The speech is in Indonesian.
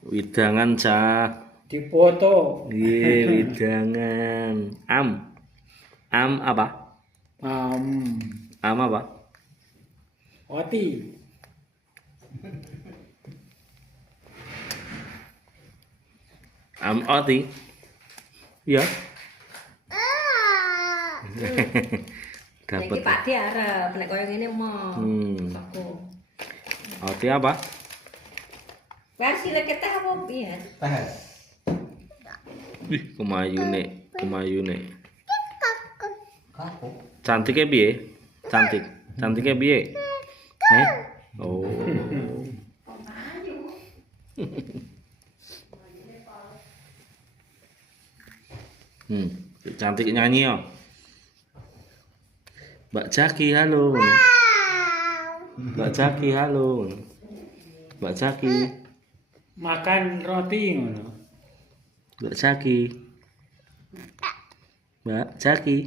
Widangan cah. Dipoto. Iya, widangan. Am apa? Am apa? Oti. Am oti. Ya. Dapat. Dapat. Iki Pak Di arep nek koyo ngene mau. Aku. Oti apa? Versi lek teh apa piye? Teh. Wih, kemayune, kemayune. Kaku. Cantiknya piye? Cantik. Cantiknya piye? Oh. Cantik nyanyi ya. Mbak Jaki halo. Mbak Jaki halo. Mbak Jaki. Makan roti ngono. Mbak Jaki. Mbak Jaki.